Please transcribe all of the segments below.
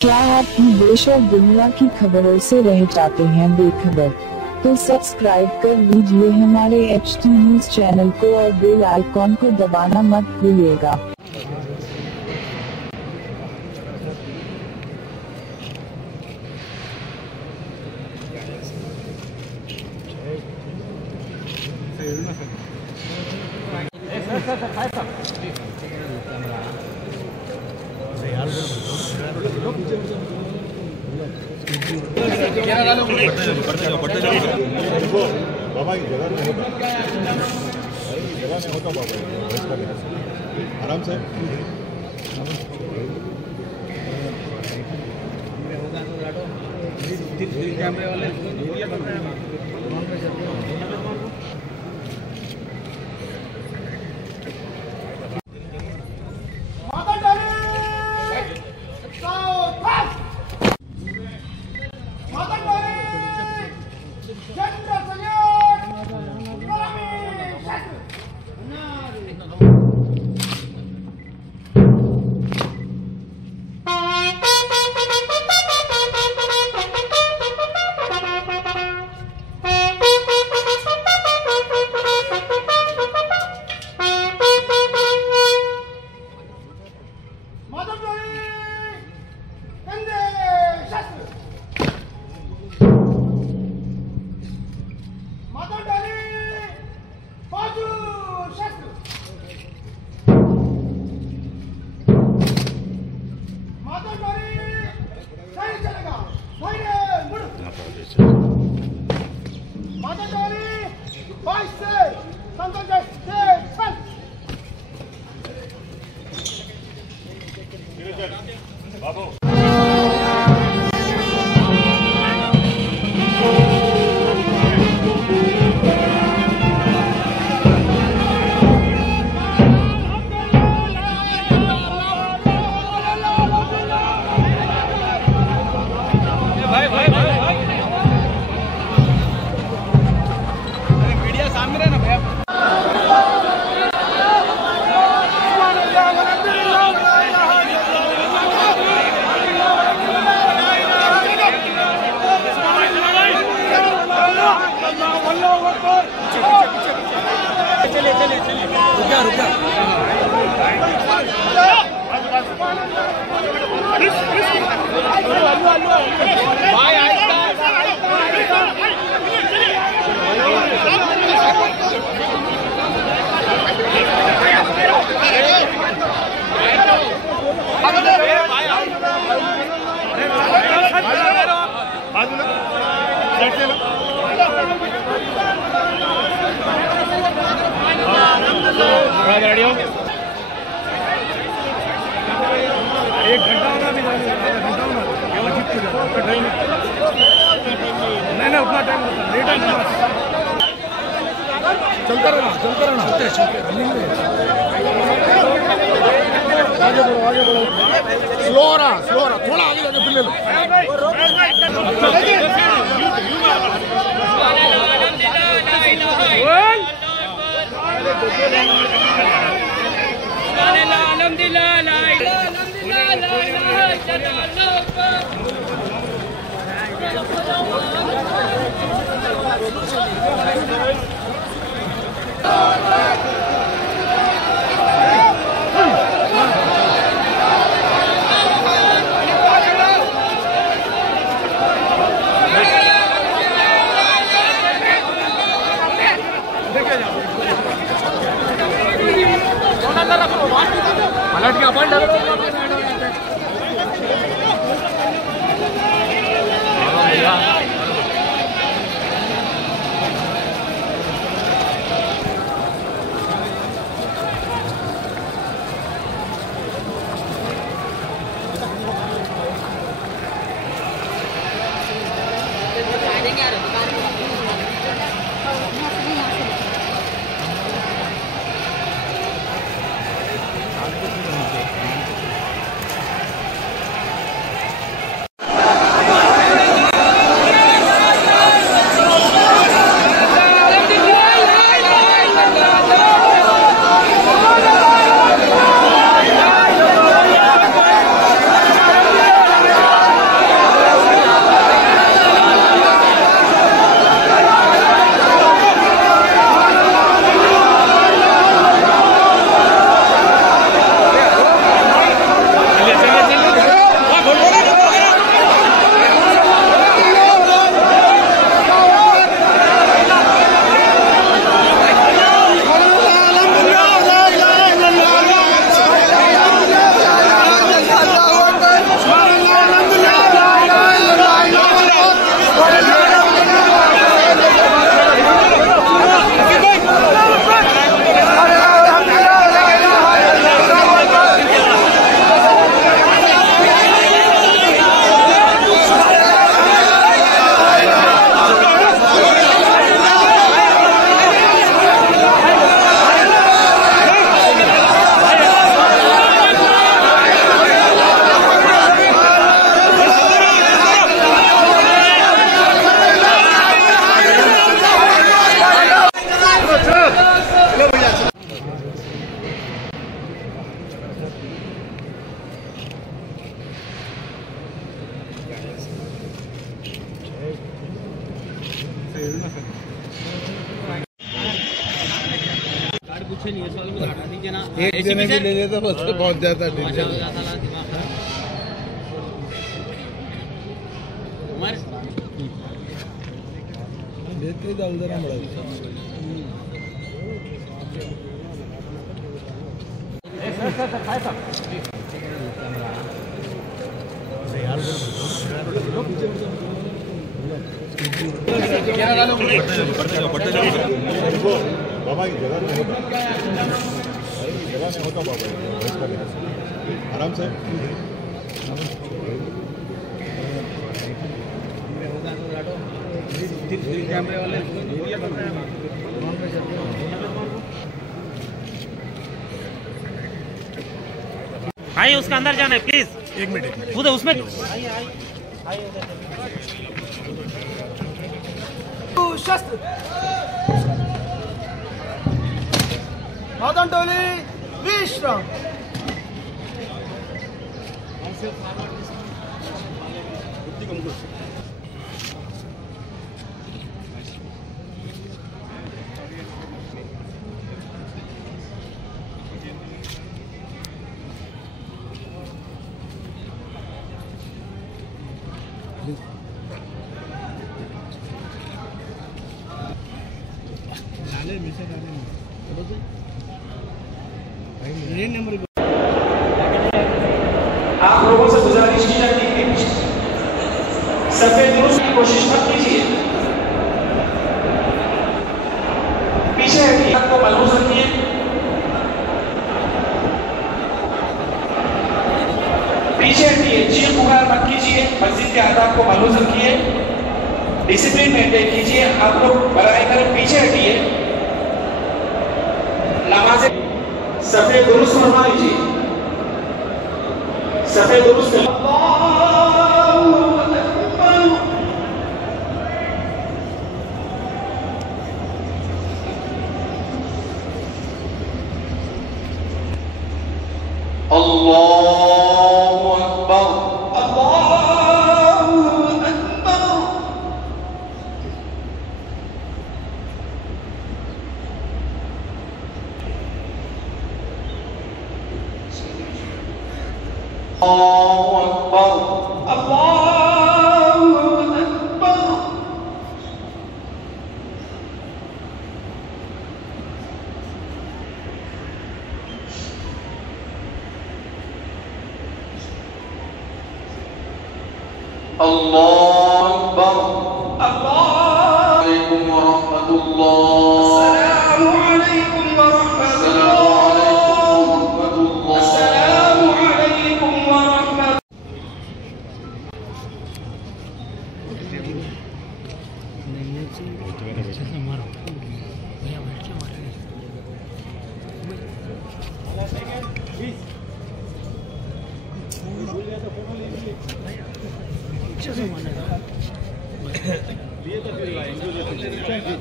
क्या आप भी देश और दुनिया की खबरों से रह जाते हैं बेखबर? तो सब्सक्राइब कर लीजिए हमारे HT न्यूज चैनल को और बेल आइकॉन को दबाना मत भूलिएगा। बाबा की जगह में होता बाबा आराम से कैमरे वाले एक घंटा होना भी नहीं उतना टाइम होता लेट चलता रहना आगे बढ़ो स्लो हो रहा थोड़ा आगे जाके फिर ले लो पलट के अपन डरो कुछ नहीं है, सवाल में हटा दीजिए ना। एक जने भी ले लेते तो उससे बहुत ज्यादा टेंशन देते डाल देना बड़ा। बाबा की जगह नहीं होता बाबा आराम से। कैमरे वाले आइए, उसका अंदर जाना है प्लीज। एक मिनट उधर उसमें शस्त्र मदन टोली विश्राम। आप लोगों से गुजारिश की जाती है सफेद दुरुस्त की कोशिश मत कीजिए। पीछे हटिए, आपको मलबूस रखिए। पीछे हटिए, चीख पुकार मत कीजिए। मस्जिद के आदाब को मलबूस रखिए। डिसिप्लिन मेंटेन कीजिए। आप लोग बराए कर पीछे हटिए। नमाज सफेद दुरुस्त फरमा लीजिए। सफेद दुरुस्त अल्लाहु अकबर अल्लाहु अकबर। अल्लाहु अकबर अल्लाहु अकबर। अल्लाहु अकबर अल्लाहु अलैकुम व रहमतुल्लाह। अस्सलामु अलैकुम व रहमतुल्लाह। अस्सलामु अलैकुम व रहमतुल्लाह।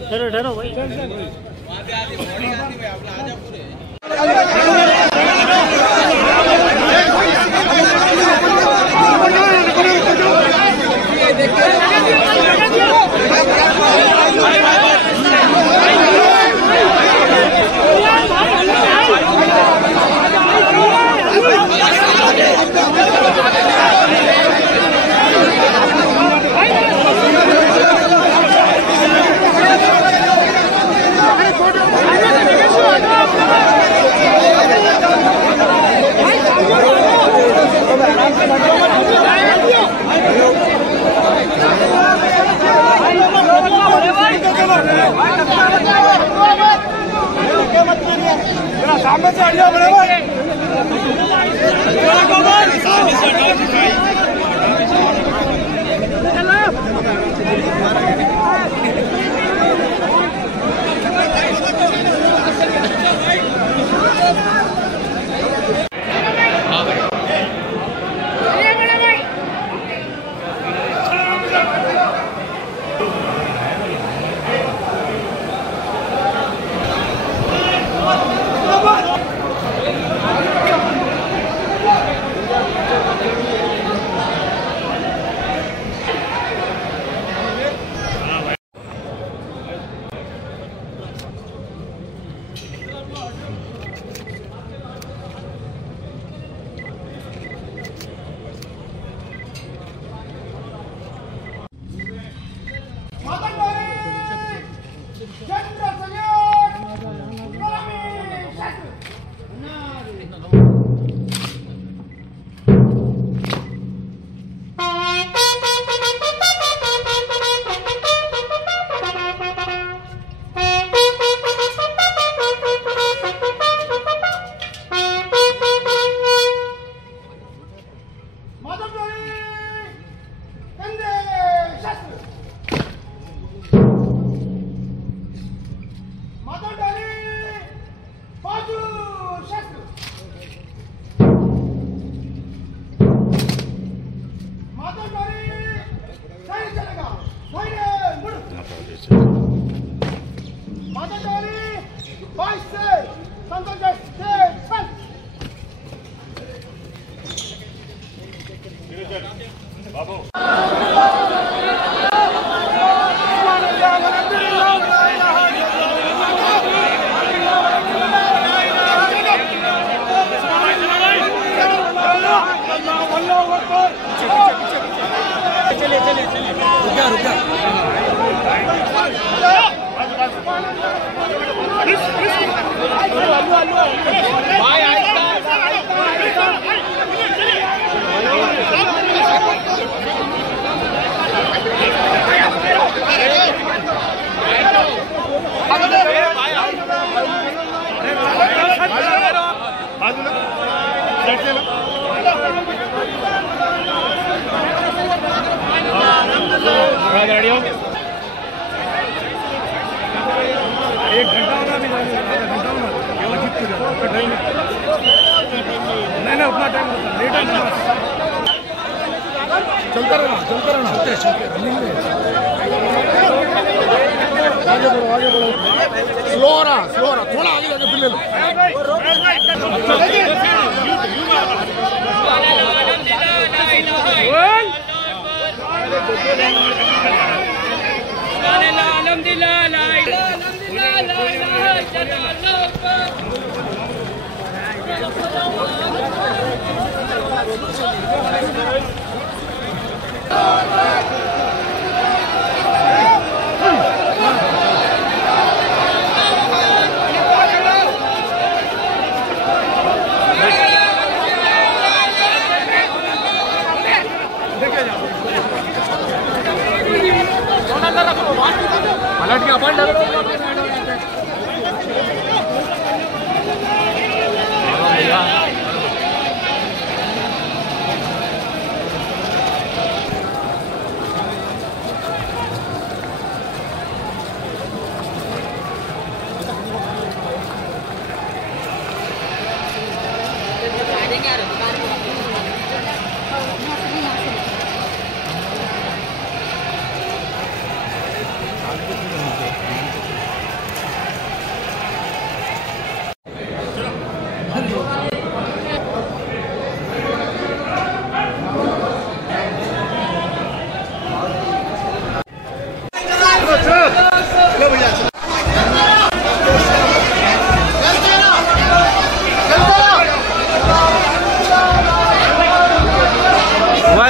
ठहरो ठहरो भाई। सामने से हटिया बड़े भाई। चलिए चलिए चलिए रुक जा एक घंटा होना भी नहीं, नहीं उतना टाइम होता लेट है। चलता रहना आगे बढ़ो स्लो हो रहा थोड़ा आगे जाके फिर ले लो। पलट के अपन डर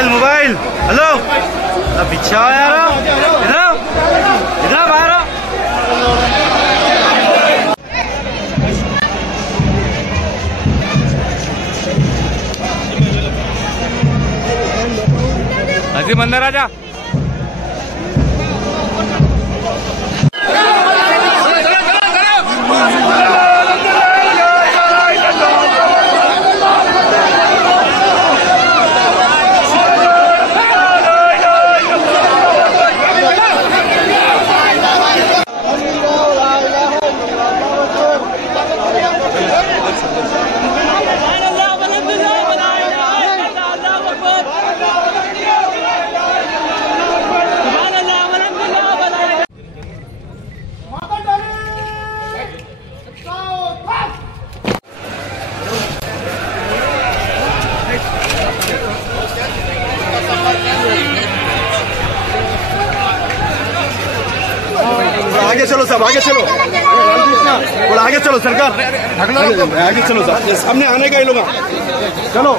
मोबाइल हेलो पीछे आओ यार इधर बाहर आओ। अजीम अंदर आजा। आगे चलो सब, आगे चलो, बोला आगे चलो सरकार, आगे चलो सब, सामने आने का ही लोग चलो।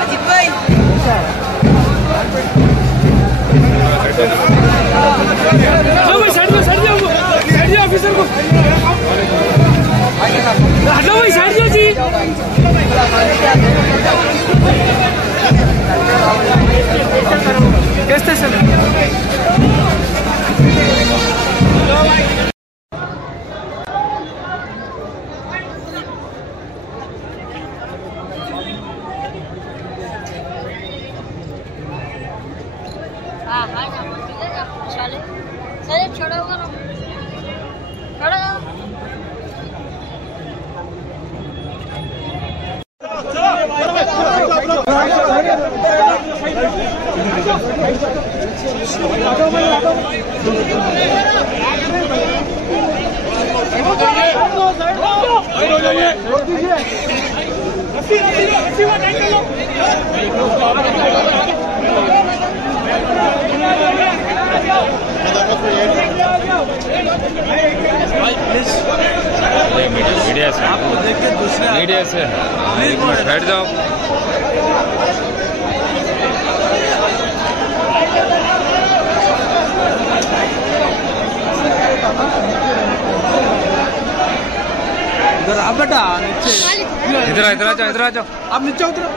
अजीत भाई ऑफिसर को हटो भाई, साइड दो जी। स्टेशन सर छोड़ो हो जाइए। मीडिया से आपको देख के दूसरे मीडिया से बैठ जाओ। इधर आप बेटा नीचे, इधर आ जाओ, इधर आ जाओ, आप नीचे उतरो।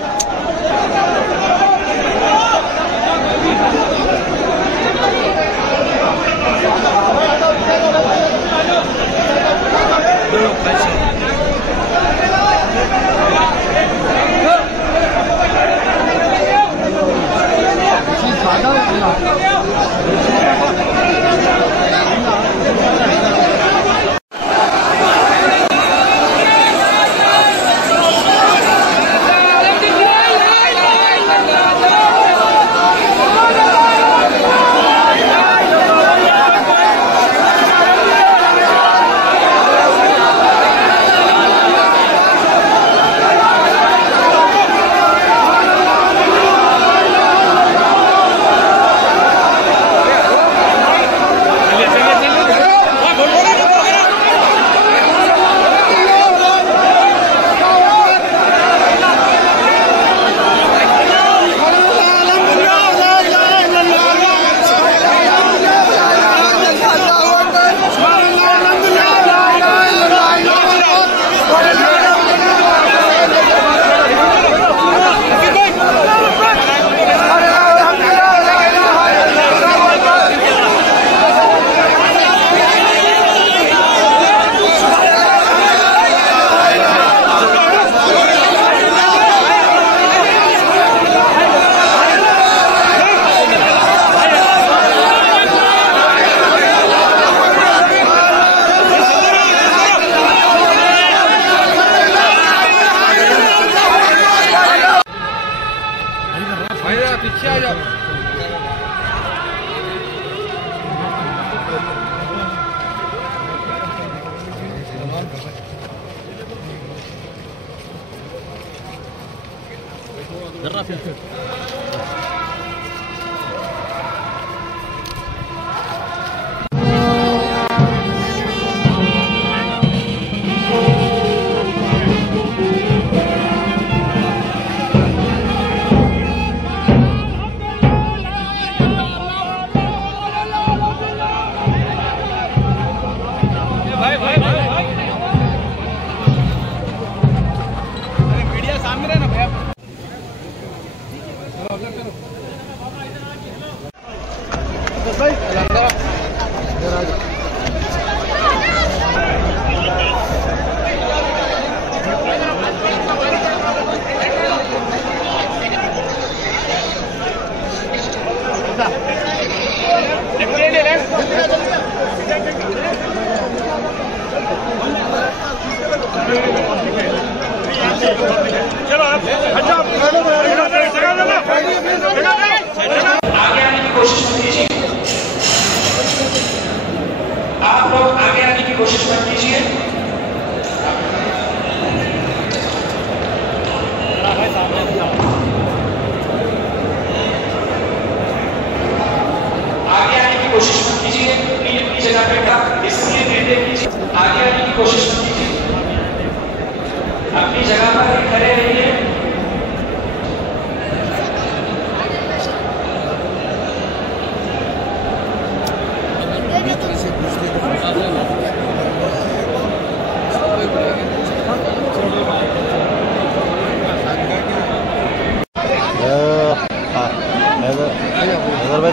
पीछे आ जाओ। चलो आप अच्छा आगे आने की कोशिश मत कीजिए, आप लोग आगे आने की कोशिश मत कीजिए। आगे आने की कोशिश मत कीजिए, अपनी जगह पे इसलिए निर्णय कीजिए। आगे आने की कोशिश मत कीजिए, अपनी जगह पर खड़े रहिए।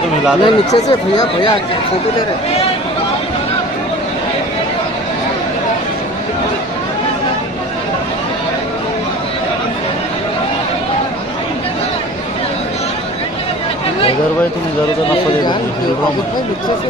तुम हिला दे नीचे से भैया भैया फोटो ले रहे। इधर भाई तुम इधर उधर नफा दे दो नीचे से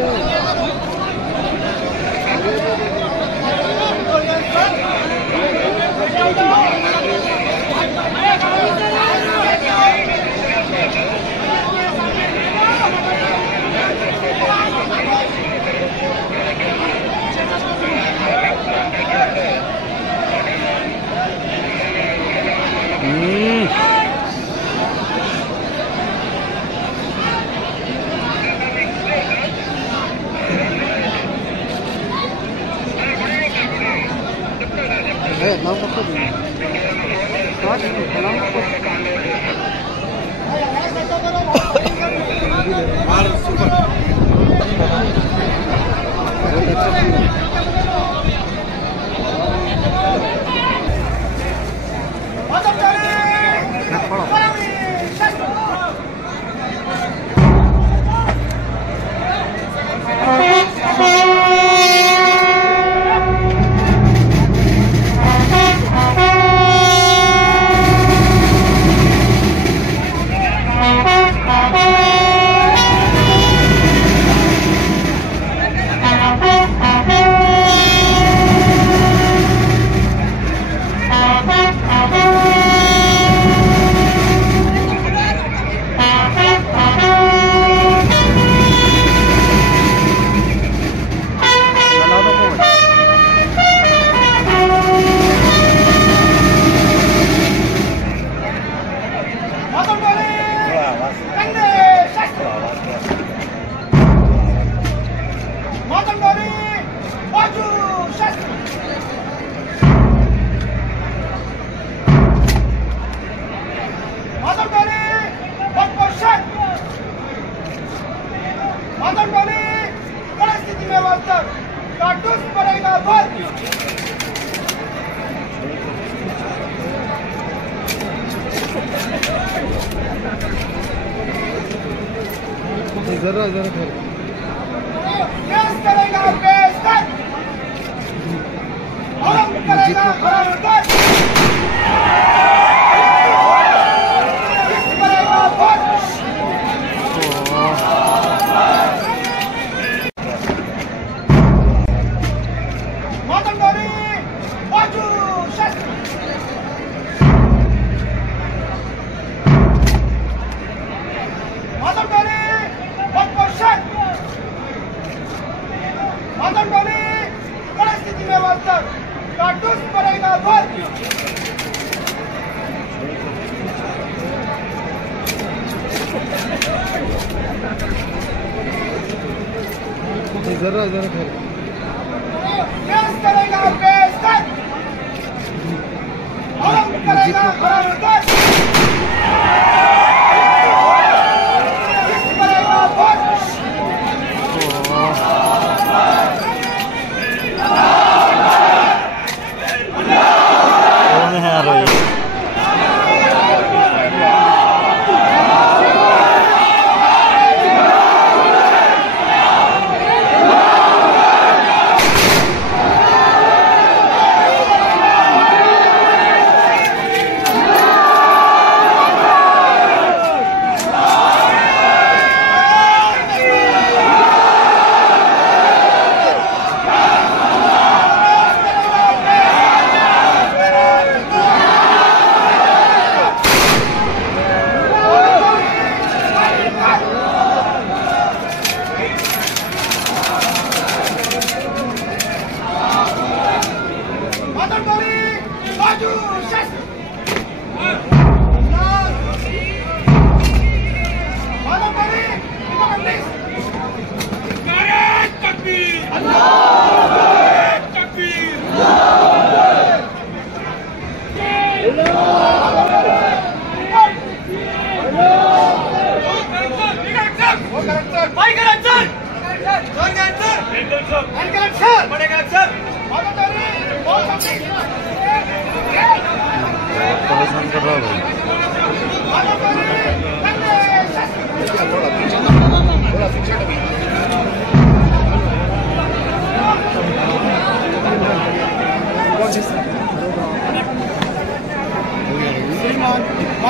जरा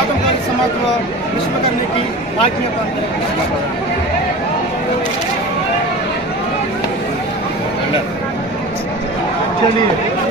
आतंकवादी समाज को विश्व करने की आज्ञा पालन चलिए।